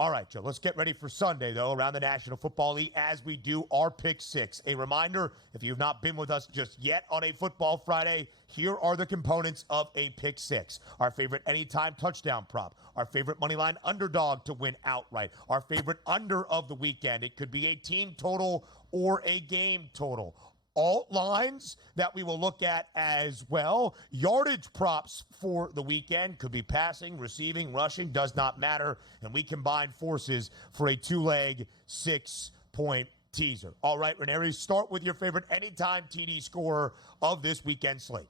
All right, Joe, let's get ready for Sunday, though, around the National Football League as we do our Pick Six. A reminder, if you've not been with us just yet on a Football Friday, here are the components of a Pick Six. Our favorite anytime touchdown prop, our favorite Moneyline Underdog to win outright, our favorite under of the weekend. It could be a team total or a game total. Alt lines that we will look at as well. Yardage props for the weekend could be passing, receiving, rushing, does not matter. And we combine forces for a two-leg 6-point teaser. All right, Raineri, start with your favorite anytime TD scorer of this weekend slate.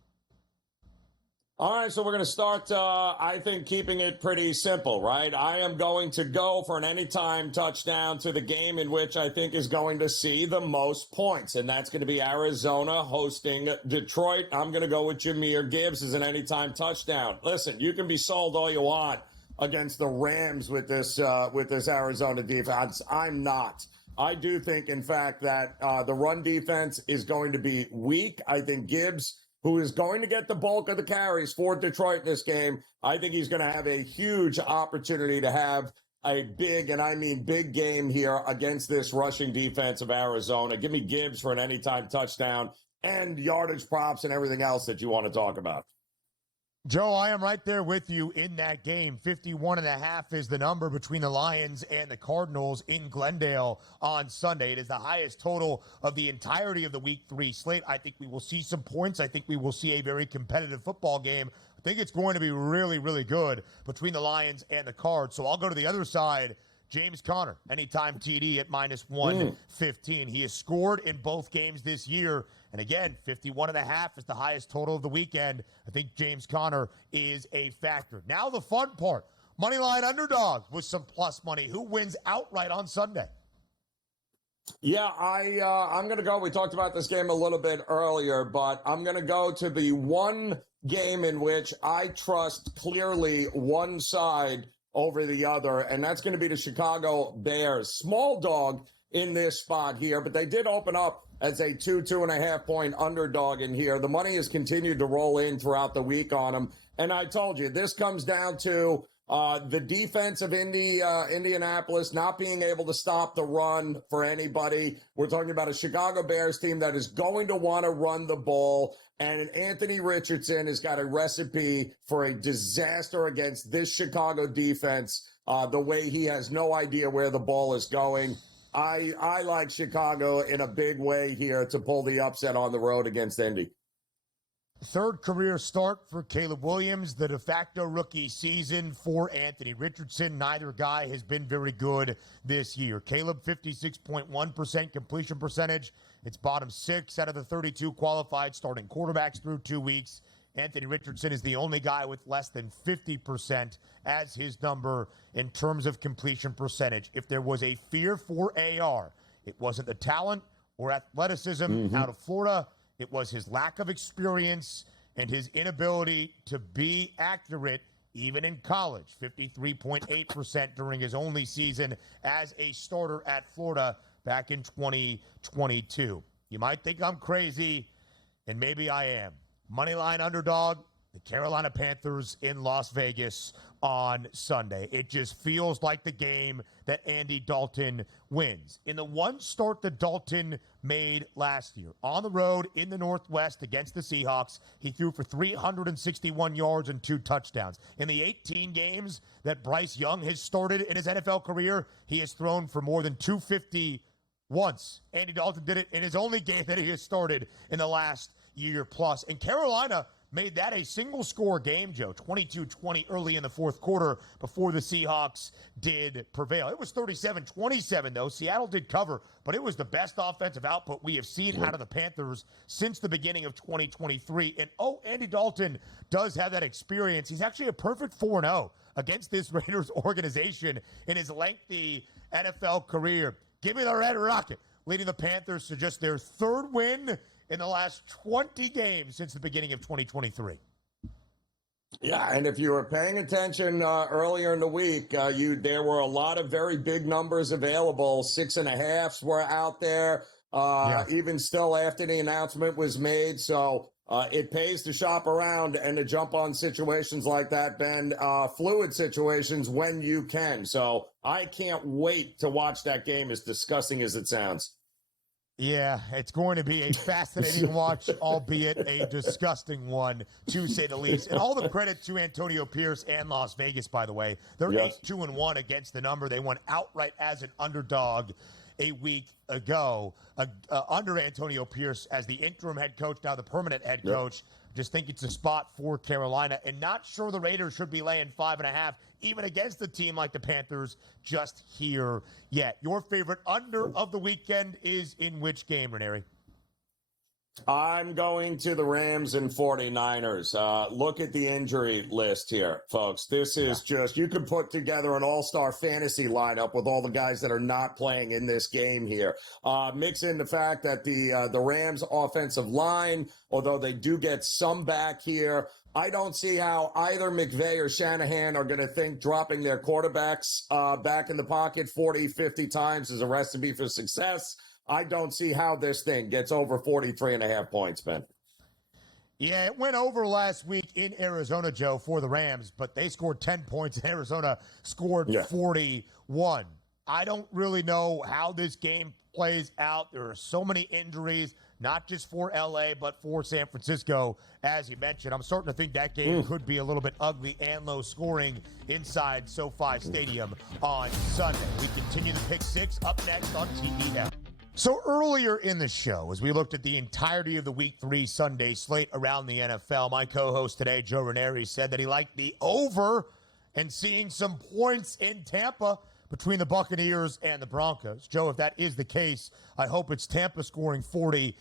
All right, so we're going to start, I think, keeping it pretty simple, right? I am going to go for an anytime touchdown to the game in which I think is going to see the most points, and that's going to be Arizona hosting Detroit. I'm going to go with Jahmyr Gibbs as an anytime touchdown. Listen, you can be sold all you want against the Rams with this Arizona defense. I'm not. I do think, in fact, that the run defense is going to be weak. I think Gibbs, who is going to get the bulk of the carries for Detroit in this game, I think he's going to have a huge opportunity to have a big, and I mean big game here against this rushing defense of Arizona. Give me Gibbs for an anytime touchdown and yardage props and everything else that you want to talk about. Joe, I am right there with you in that game. 51.5 is the number between the Lions and the Cardinals in Glendale on Sunday. It is the highest total of the entirety of the Week 3 slate. I think we will see some points. I think we will see a very competitive football game. I think it's going to be really, really good between the Lions and the Cards. So I'll go to the other side. James Conner, anytime TD at minus 115. He has scored in both games this year. And again, 51.5 is the highest total of the weekend. I think James Conner is a factor. Now the fun part. Moneyline Underdogs with some plus money. Who wins outright on Sunday? Yeah, I'm going to go. We talked about this game a little bit earlier, but I'm going to go to the one game in which I trust clearly one side over the other, and that's going to be the Chicago Bears. Small dog in this spot here, but they did open up as a 2.5 point underdog in here. The money has continued to roll in throughout the week on them, and I told you, this comes down to the defense of Indianapolis not being able to stop the run for anybody. We're talking about a Chicago Bears team that is going to want to run the ball, and Anthony Richardson has got a recipe for a disaster against this Chicago defense, the way he has no idea where the ball is going. I like Chicago in a big way here to pull the upset on the road against Indy. Third career start for Caleb Williams, the de facto rookie season for Anthony Richardson. Neither guy has been very good this year. Caleb, 56.1% completion percentage. It's bottom 6 out of the 32 qualified starting quarterbacks through 2 weeks. Anthony Richardson is the only guy with less than 50% as his number in terms of completion percentage. If there was a fear for AR, it wasn't the talent or athleticism out of Florida. It was his lack of experience and his inability to be accurate even in college. 53.8% during his only season as a starter at Florida back in 2022. You might think I'm crazy, and maybe I am. Moneyline Underdog, the Carolina Panthers in Las Vegas on Sunday. It just feels like the game that Andy Dalton wins. In the one start that Dalton made last year, on the road in the Northwest against the Seahawks, he threw for 361 yards and 2 touchdowns. In the 18 games that Bryce Young has started in his NFL career, he has thrown for more than 250 once. Andy Dalton did it in his only game that he has started in the last year plus. And Carolina made that a single-score game, Joe, 22-20 early in the fourth quarter before the Seahawks did prevail. It was 37-27, though. Seattle did cover, but it was the best offensive output we have seen out of the Panthers since the beginning of 2023. And, Andy Dalton does have that experience. He's actually a perfect 4-0 against this Raiders organization in his lengthy NFL career. Give me the Red Rocket, leading the Panthers to just their third win in the last 20 games since the beginning of 2023. Yeah, and if you were paying attention earlier in the week, there were a lot of very big numbers available. 6.5s were out there, even still after the announcement was made. So It pays to shop around and to jump on situations like that, Ben, fluid situations when you can. So I can't wait to watch that game, as disgusting as it sounds. Yeah, it's going to be a fascinating watch, albeit a disgusting one, to say the least. And all the credit to Antonio Pierce and Las Vegas, by the way. They're 8-2-1 against the number. They won outright as an underdog a week ago under Antonio Pierce as the interim head coach, now the permanent head coach. Just think it's a spot for Carolina, and not sure the Raiders should be laying 5.5, even against a team like the Panthers, just here yet. Your favorite under of the weekend is in which game, Raineri? I'm going to the Rams and 49ers. Look at the injury list here, folks. This is just, you could put together an all-star fantasy lineup with all the guys that are not playing in this game here. Mix in the fact that the Rams offensive line, although they do get some back here, I don't see how either McVay or Shanahan are going to think dropping their quarterbacks back in the pocket 40, 50 times is a recipe for success. I don't see how this thing gets over 43.5 points, Ben. Yeah, it went over last week in Arizona, Joe, for the Rams, but they scored 10 points and Arizona scored 41. I don't really know how this game plays out. There are so many injuries, not just for L.A., but for San Francisco, as you mentioned. I'm starting to think that game could be a little bit ugly and low scoring inside SoFi Stadium on Sunday. We continue the Pick Six up next on TV Now. So earlier in the show, as we looked at the entirety of the Week 3 Sunday slate around the NFL, my co-host today, Joe Raineri, said that he liked the over and seeing some points in Tampa between the Buccaneers and the Broncos. Joe, if that is the case, I hope it's Tampa scoring 40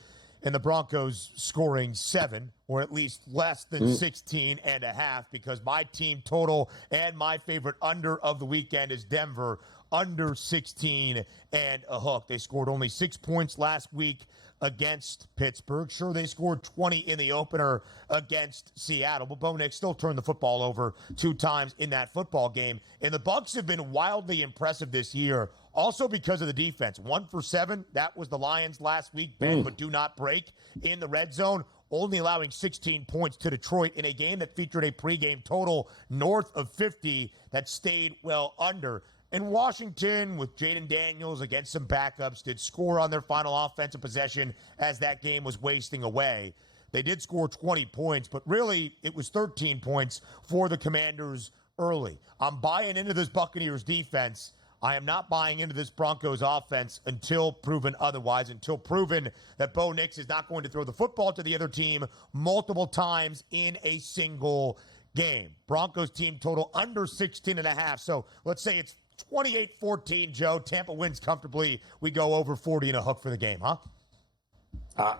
and the Broncos scoring 7, or at least less than 16.5, because my team total and my favorite under of the weekend is Denver, under 16 and a hook. They scored only 6 points last week against Pittsburgh. Sure, they scored 20 in the opener against Seattle, but Bo Nix still turned the football over 2 times in that football game. And the Bucs have been wildly impressive this year, also because of the defense. 1 for 7, that was the Lions last week, Ben, but do not break in the red zone, only allowing 16 points to Detroit in a game that featured a pregame total north of 50 that stayed well under. And Washington, with Jaden Daniels against some backups, did score on their final offensive possession as that game was wasting away. They did score 20 points, but really it was 13 points for the Commanders early. I'm buying into this Buccaneers defense. I am not buying into this Broncos offense until proven otherwise, until proven that Bo Nix is not going to throw the football to the other team multiple times in a single game. Broncos team total under 16.5. So let's say it's 28-14, Joe. Tampa wins comfortably. We go over 40 and a hook for the game, huh?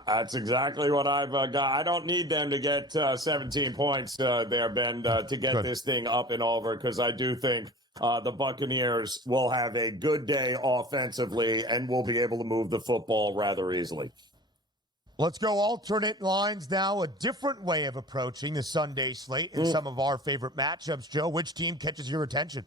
That's exactly what I've got. I don't need them to get 17 points there, Ben, to get this thing up and over, because I do think the Buccaneers will have a good day offensively and will be able to move the football rather easily. Let's go alternate lines now, a different way of approaching the Sunday slate and some of our favorite matchups. Joe, which team catches your attention?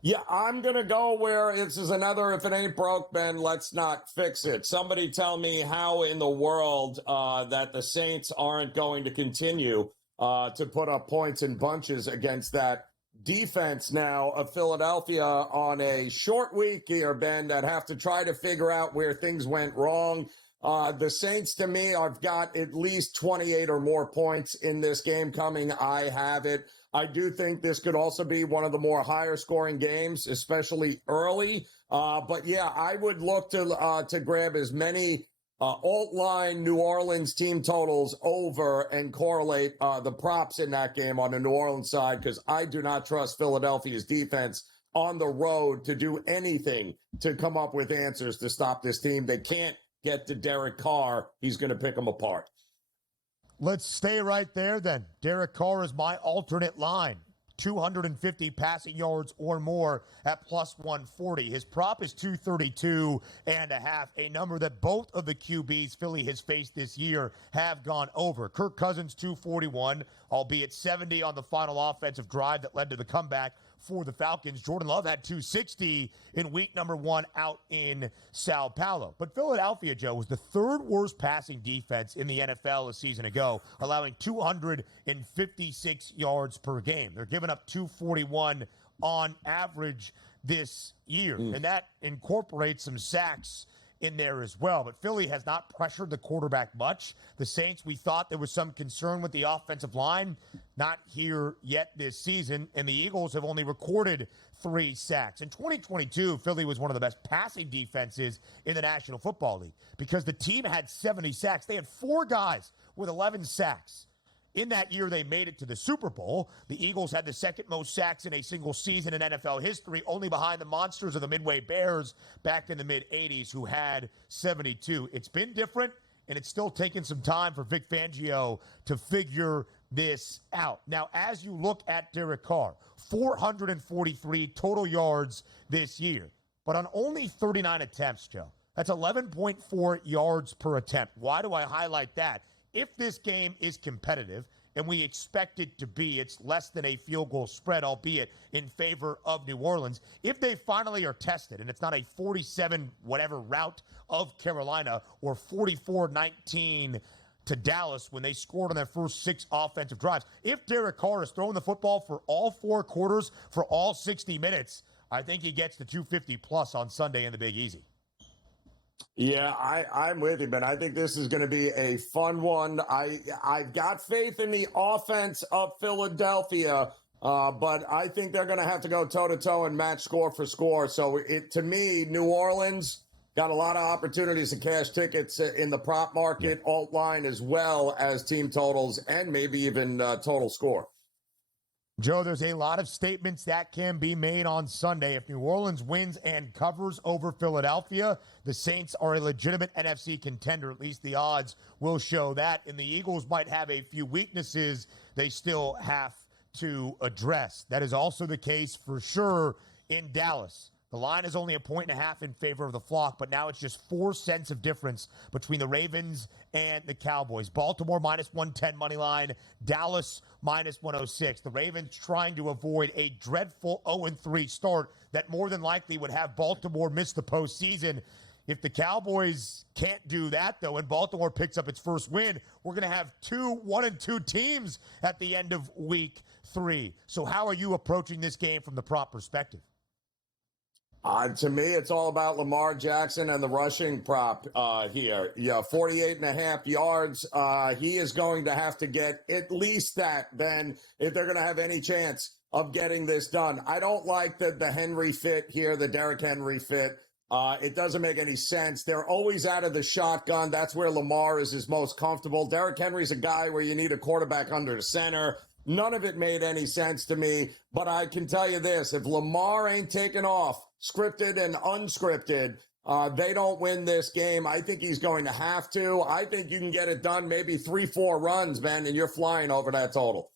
Yeah, I'm going to go where this is another, if it ain't broke, Ben, let's not fix it. Somebody tell me how in the world that the Saints aren't going to continue to put up points in bunches against that defense now of Philadelphia on a short week here, Ben, that have to try to figure out where things went wrong. The Saints, to me, I've got at least 28 or more points in this game coming. I have it. I do think this could also be one of the more higher scoring games, especially early. But yeah, I would look to grab as many alt line New Orleans team totals over and correlate the props in that game on the New Orleans side, because I do not trust Philadelphia's defense on the road to do anything to come up with answers to stop this team. They can't get to Derek Carr. He's going to pick them apart. Let's stay right there then. Derek Carr is my alternate line. 250 passing yards or more at plus 140. His prop is 232.5, a number that both of the QBs Philly has faced this year have gone over. Kirk Cousins, 241, albeit 70 on the final offensive drive that led to the comeback for the Falcons. Jordan Love had 260 in week number 1 out in Sao Paulo. But Philadelphia, Joe, was the third worst passing defense in the NFL a season ago, allowing 256 yards per game. They're giving up 241 on average this year, and that incorporates some sacks in there as well. But Philly has not pressured the quarterback much. The Saints, we thought there was some concern with the offensive line, not here yet this season. And the Eagles have only recorded 3 sacks. In 2022, Philly was one of the best passing defenses in the National Football League because the team had 70 sacks. They had 4 guys with 11 sacks. In that year, they made it to the Super Bowl. The Eagles had the second most sacks in a single season in NFL history, only behind the monsters of the Midway Bears back in the mid-'80s, who had 72. It's been different, and it's still taking some time for Vic Fangio to figure this out. Now, as you look at Derek Carr, 443 total yards this year, but on only 39 attempts, Joe. That's 11.4 yards per attempt. Why do I highlight that? If this game is competitive, and we expect it to be, it's less than a field goal spread, albeit in favor of New Orleans. If they finally are tested, and it's not a 47-whatever route of Carolina or 44-19 to Dallas when they scored on their first 6 offensive drives, if Derek Carr is throwing the football for all 4 quarters for all 60 minutes, I think he gets to 250-plus on Sunday in the Big Easy. Yeah, I'm with you, man. I think this is going to be a fun one. I've got faith in the offense of Philadelphia, but I think they're going to have to go toe-to-toe and match score for score. So, to me, New Orleans got a lot of opportunities to cash tickets in the prop market, alt line, as well as team totals and maybe even total score. Joe, there's a lot of statements that can be made on Sunday. If New Orleans wins and covers over Philadelphia, the Saints are a legitimate NFC contender. At least the odds will show that. And the Eagles might have a few weaknesses they still have to address. That is also the case for sure in Dallas. The line is only 1.5 in favor of the flock, but now it's just 4 cents of difference between the Ravens and the Cowboys. Baltimore minus 110 money line, Dallas minus 106. The Ravens trying to avoid a dreadful 0-3 start that more than likely would have Baltimore miss the postseason. If the Cowboys can't do that, though, and Baltimore picks up its first win, we're going to have 2 1-2 teams at the end of week 3. So how are you approaching this game from the prop perspective? To me, it's all about Lamar Jackson and the rushing prop here. 48.5 yards. He is going to have to get at least that, Ben, if they're going to have any chance of getting this done. I don't like the Henry fit here, the Derrick Henry fit. It doesn't make any sense. They're always out of the shotgun. That's where Lamar is his most comfortable. Derrick Henry's a guy where you need a quarterback under the center. None of it made any sense to me, but I can tell you this. If Lamar ain't taken off, scripted and unscripted, they don't win this game. I think he's going to have to. I think you can get it done maybe 3-4 runs, Ben, and you're flying over that total.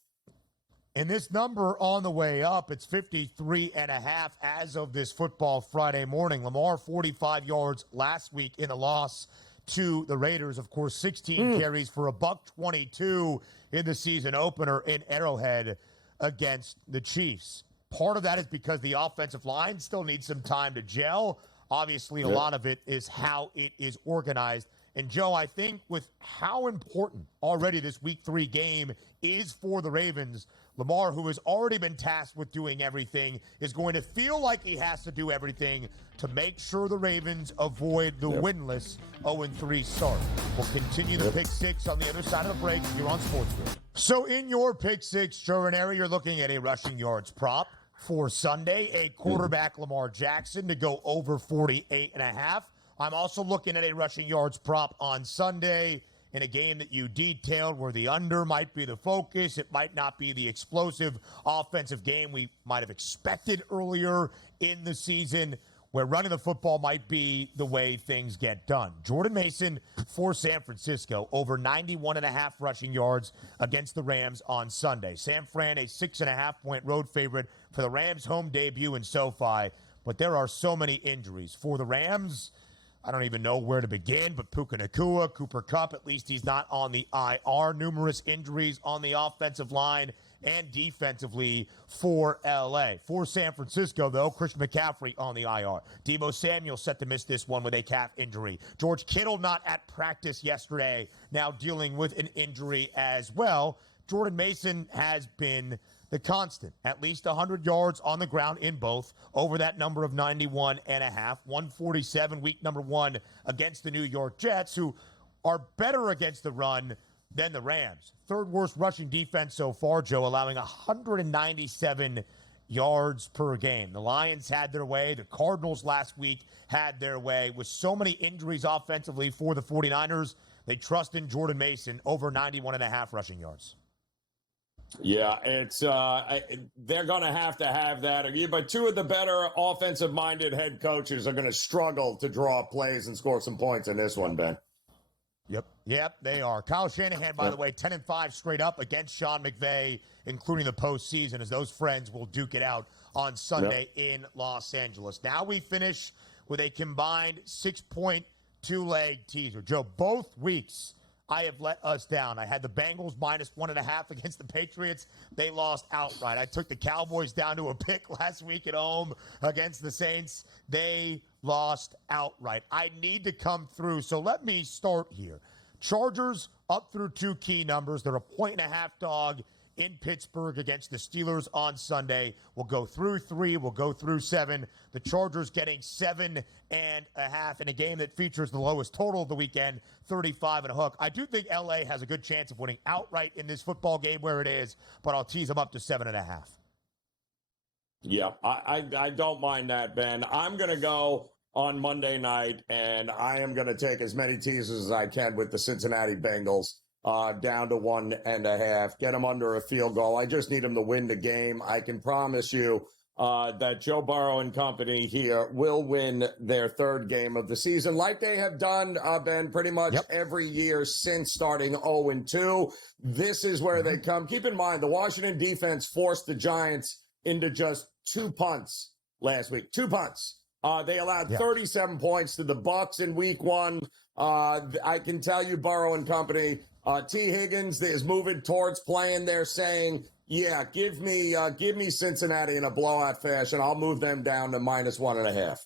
And this number on the way up, it's 53.5 as of this football Friday morning. Lamar, 45 yards last week in a loss to the Raiders. Of course, 16 carries for $122 in the season opener in Arrowhead against the Chiefs. Part of that is because the offensive line still needs some time to gel. Obviously, a lot of it is how it is organized. And, Joe, I think with how important already this Week 3 game is for the Ravens, Lamar, who has already been tasked with doing everything, is going to feel like he has to do everything to make sure the Ravens avoid the winless 0-3 start. We'll continue the Pick 6 on the other side of the break here on Sportsgrid. So in your Pick 6, Joe Raineri, you're looking at a rushing yards prop for Sunday, a quarterback Lamar Jackson to go over 48.5. I'm also looking at a rushing yards prop on Sunday in a game that you detailed where the under might be the focus. It might not be the explosive offensive game we might have expected earlier in the season, where running the football might be the way things get done. Jordan Mason for San Francisco, over 91.5 rushing yards against the Rams on Sunday. San Fran, a 6.5-point road favorite for the Rams' home debut in SoFi, but there are so many injuries. For the Rams, I don't even know where to begin, but Puka Nacua, Cooper Kupp, at least he's not on the IR. Numerous injuries on the offensive line and defensively for LA. For San Francisco, though, Christian McCaffrey on the IR. Deebo Samuel set to miss this one with a calf injury. George Kittle not at practice yesterday, now dealing with an injury as well. Jordan Mason has been the constant, at least 100 yards on the ground in both, over that number of 91 and a half, 147 week number 1 against the New York Jets, who are better against the run than the Rams. Third worst rushing defense so far, Joe, allowing 197 yards per game. The Lions had their way. The Cardinals last week had their way. With so many injuries offensively for the 49ers, they trust in Jordan Mason over 91 and a half rushing yards. Yeah, it's they're going to have that. But two of the better offensive-minded head coaches are going to struggle to draw up plays and score some points in this one, Ben. Yep, they are. Kyle Shanahan, by the way, 10-5 straight up against Sean McVay, including the postseason, as those friends will duke it out on Sunday in Los Angeles. Now we finish with a combined 6-point two-leg teaser. Joe, both weeks I have let us down. I had the Bengals -1.5 against the Patriots. They lost outright. I took the Cowboys down to a pick last week at home against the Saints. They lost outright. I need to come through, so let me start here. Chargers up through 2 key numbers. They're a 1.5 dog in Pittsburgh against the Steelers on Sunday. We'll go through 3. We'll go through 7. The Chargers getting 7.5 in a game that features the lowest total of the weekend, 35 and a hook. I do think LA has a good chance of winning outright in this football game where it is, but I'll tease them up to 7.5. Yeah, I don't mind that, Ben. I'm going to go on Monday night, and I am going to take as many teasers as I can with the Cincinnati Bengals. Down to 1.5, get them under a field goal. I just need them to win the game. I can promise you that Joe Burrow and company here will win their 3rd game of the season, like they have done, Ben, pretty much every year since starting 0-2. This is where they come. Keep in mind, the Washington defense forced the Giants into just 2 punts last week. 2 punts. They allowed 37 points to the Bucs in week 1. I can tell you, Burrow and company, T. Higgins is moving towards playing. They're saying, yeah, give me Cincinnati in a blowout fashion. I'll move them down to -1.5.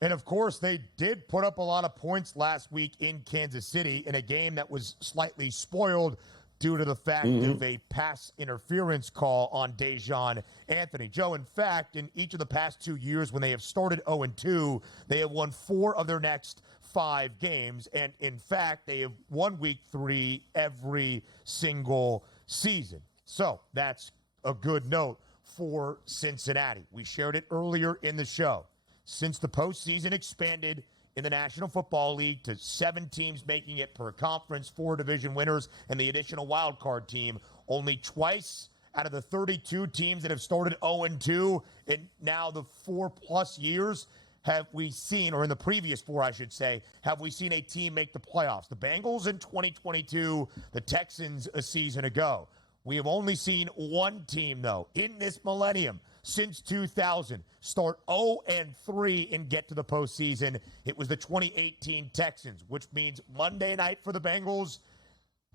And, of course, they did put up a lot of points last week in Kansas City in a game that was slightly spoiled due to the fact of a pass interference call on Dejon Anthony. Joe, in fact, in each of the past 2 years when they have started 0-2, they have won 4 of their next 5 games, and in fact, they have won week 3 every single season. So that's a good note for Cincinnati. We shared it earlier in the show. Since the postseason expanded in the National Football League to 7 teams making it per conference, 4 division winners, and the additional wild card team, only twice out of the 32 teams that have started 0-2 in now the 4+ years have we seen, or in the previous 4, I should say, have we seen a team make the playoffs? The Bengals in 2022, the Texans a season ago. We have only seen one team, though, in this millennium since 2000 start 0-3 and get to the postseason. It was the 2018 Texans, which means Monday night for the Bengals,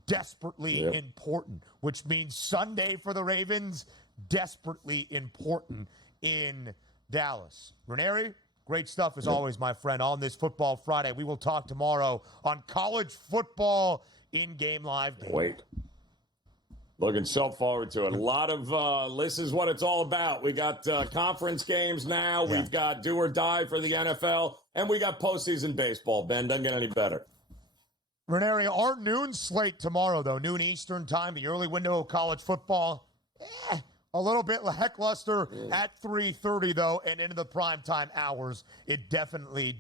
desperately important, which means Sunday for the Ravens, desperately important in Dallas. Raineri, great stuff as always, my friend, on this Football Friday. We will talk tomorrow on college football in-game live. Wait. Looking so forward to it. A lot of, this is what it's all about. We got conference games now. We've got do or die for the NFL. And we got postseason baseball, Ben. Doesn't get any better. Raineri, our noon slate tomorrow, though, noon Eastern time, the early window of college football, a little bit lackluster at 3:30, though, and into the primetime hours, it definitely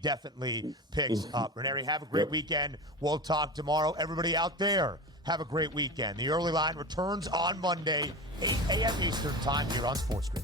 picks up. Raineri, have a great weekend. We'll talk tomorrow. Everybody out there, have a great weekend. The early line returns on Monday, 8 a.m. Eastern time here on SportsGrid.